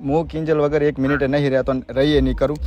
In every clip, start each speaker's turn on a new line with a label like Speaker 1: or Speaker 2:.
Speaker 1: હું કિંજલ વગર એક મિનિટે નહીં રહેતો રહીએ નહીં કરું.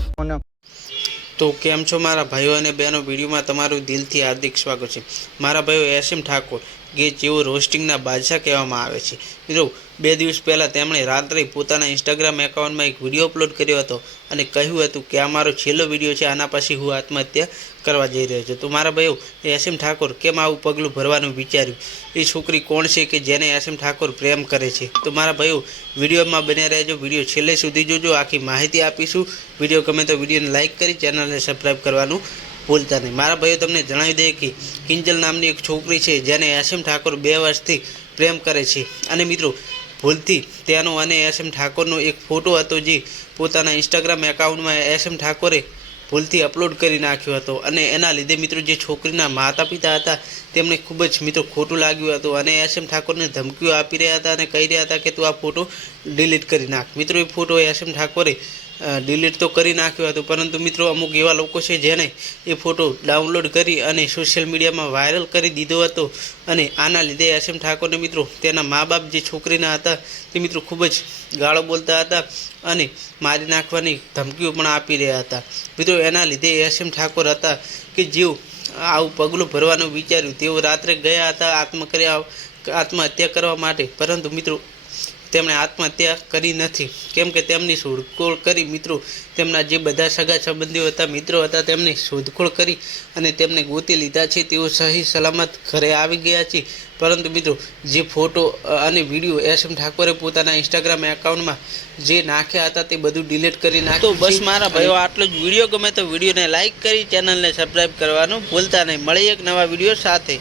Speaker 2: તો કેમ છો મારા ભાઈઓ અને બહેનો? વિડીયોમાં તમારું દિલથી હાર્દિક સ્વાગત છે. મારા ભાઈઓ એસિમ ઠાકોર, કે જેઓ રોસ્ટિંગના બાદશાહ કહેવામાં આવે છે. મિત્રો બે દિવસ પહેલાં તેમણે રાત્રે પોતાના ઇન્સ્ટાગ્રામ એકાઉન્ટમાં એક વીડિયો અપલોડ કર્યો હતો અને કહ્યું હતું કે આ મારો છેલ્લો વીડિયો છે, આના પછી હું આત્મહત્યા કરવા જઈ રહ્યો છું. તો મારા ભાઈઓ એસએમ ઠાકોર કેમ આવું પગલું ભરવાનું વિચાર્યું? એ છોકરી કોણ છે કે જેને એસએમ ઠાકોર પ્રેમ કરે છે? તો મારા ભાઈઓ, વિડીયોમાં બન્યા રહેજો. વીડિયો છેલ્લે સુધી જોજો. આખી માહિતી આપીશું. વીડિયો ગમે તો વિડીયોને લાઇક કરી, ચેનલને સબસ્ક્રાઈબ કરવાનું ભૂલતા નહીં. મારા ભાઈઓ, તમને જણાવી દઈએ કે કિંજલ નામની એક છોકરી છે, જેને એસએમ ઠાકોર બે વર્ષથી પ્રેમ કરે છે. અને મિત્રો ભૂલથી તેનો અને એસ એમ ઠાકોરનો એક ફોટો હતો જે પોતાના ઇન્સ્ટાગ્રામ એકાઉન્ટમાં એસ એમ ઠાકોરે ભૂલથી અપલોડ કરી નાખ્યો હતો. અને એના લીધે મિત્રો જે છોકરીના માતા પિતા હતા, તેમને ખૂબ જ મિત્રો ખોટું લાગ્યું હતું અને એસ એમ ઠાકોરને ધમકીઓ આપી રહ્યા હતા અને કહી રહ્યા હતા કે તું આ ફોટો ડિલીટ કરી નાખ. મિત્રો, એ ફોટો એસએમ ઠાકોરે ડિલીટ તો કરી નાખ્યો હતો, પરંતુ મિત્રો અમુક એવા લોકો છે જેને એ ફોટો ડાઉનલોડ કરી અને સોશિયલ મીડિયામાં વાયરલ કરી દીધો હતો. અને આના લીધે એસએમ ઠાકોરને મિત્રો તેના મા બાપ જે છોકરીના હતા, તે મિત્રો ખૂબ જ ગાળો બોલતા હતા અને મારી નાખવાની ધમકીઓ પણ આપી રહ્યા હતા. મિત્રો એના લીધે એસએમ ઠાકોર હતા કે જેઓ આવું પગલું ભરવાનું વિચાર્યું, તેઓ રાત્રે ગયા હતા આત્મક્રિયા, આત્મહત્યા કરવા માટે. પરંતુ મિત્રો તેમણે આત્મહત્યા કરી નથી. કેમ કે તેમની શોધખોળ કરી મિત્રો તેમના જે બધા સગા સંબંધીઓ હતા મિત્રો હતા તેમની શોધખોળ કરી અને તેમને ગોતી લીધા છે. તેઓ સહી સલામત ઘરે આવી ગયા છે. પરંતુ મિત્રો જે ફોટો અને વીડિયો એસ એમ ઠાકોરે પોતાના ઇન્સ્ટાગ્રામ એકાઉન્ટમાં જે નાખ્યા હતા તે બધું ડિલીટ કરી નાખ્યું તો બસ મારા ભાઈઓ આટલો જ વીડિયો ગમે તો વિડીયોને લાઇક કરી ચેનલને સબસ્ક્રાઈબ કરવાનું ભૂલતા નહીં. મળી એક નવા વીડિયો સાથે.